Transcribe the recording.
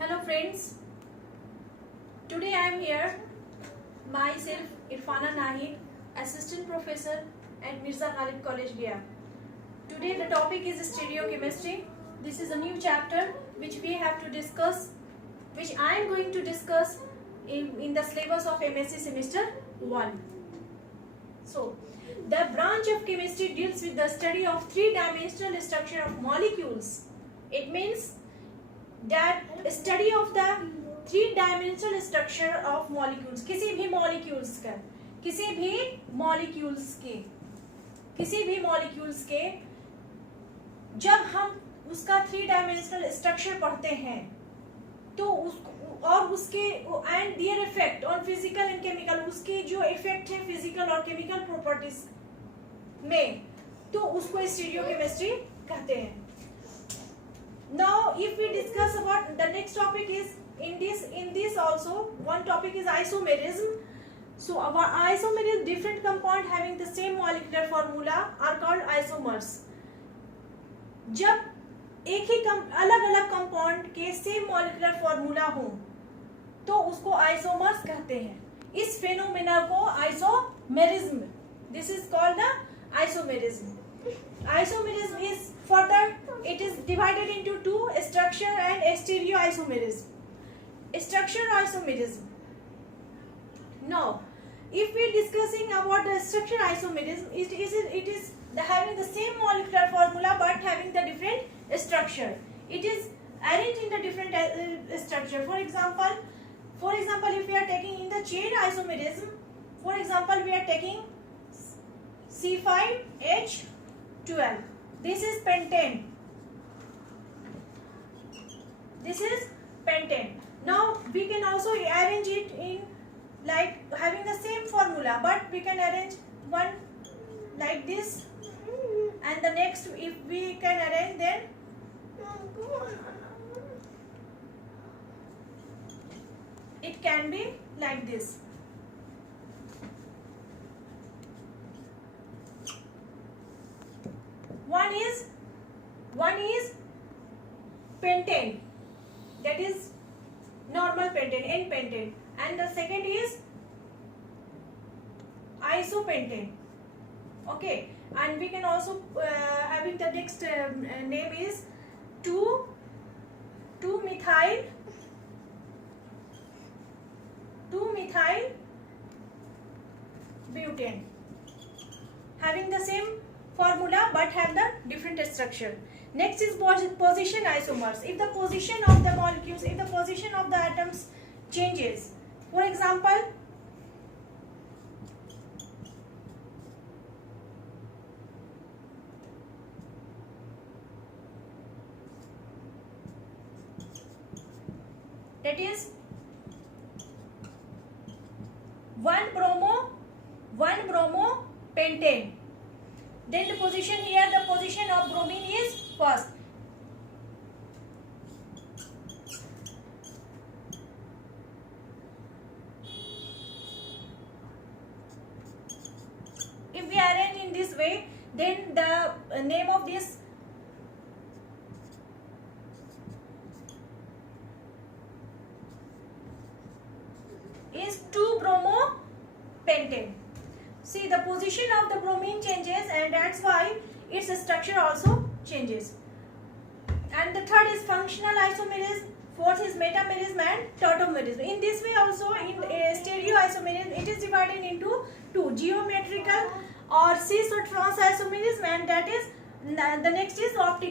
Hello friends, today I am here, myself Irfana Nahid, Assistant Professor at Mirza Khalid College, Gaya. Today the topic is stereochemistry. This is a new chapter which we have to discuss, which I am going to discuss in the syllabus of MSc semester 1. So, the branch of chemistry deals with the study of three-dimensional structure of molecules. It means that study of the three-dimensional structure of molecules. किसी भी molecules के जब हम उसका three-dimensional structure पढ़ते हैं तो उसके and their effect on physical and chemical, उसके जो इफेक्ट है फिजिकल और केमिकल प्रॉपर्टीज में, तो उसको स्टीरियोकेमिस्ट्री कहते हैं. Now if we discuss about the next topic is in this also one topic is isomerism. So our isomerism, different compound having the same molecular formula are called isomers. जब एक ही अलग अलग compound के same molecular formula हो तो उसको isomers कहते हैं. इस फेनोमेना को isomerism, this is called the isomerism. Isomerism is further, it is divided into two, structure and stereoisomerism. Structure isomerism. Now, if we are discussing about the structure isomerism, it is having the same molecular formula but having the different structure. It is arranged in the different structure. For example, if we are taking in the chain isomerism, for example, we are taking C5H12. This is pentane. Now we can also arrange it in like having the same formula, but we can arrange one like this, and the next if we can arrange, then it can be like this. One is pentane, that is normal pentane, N-pentane, and the second is isopentane. Okay, and we can also having the next name is 2-methyl butane, having the same formula but have the different structure. Next is position isomers. If the position of the molecules, if the position of the atoms changes, for example, that is 1-bromopentane. Then the position here, the position of bromine is first. If we arrange in this way, then the name of this is 2-bromopentane. See, the position of the bromine changes, and that's why its structure also changes. And the third is functional isomerism, fourth is metamerism and tautomerism. In this way also, in stereoisomerism, it is divided into two, geometrical or cis or trans isomerism, and that is the next is optical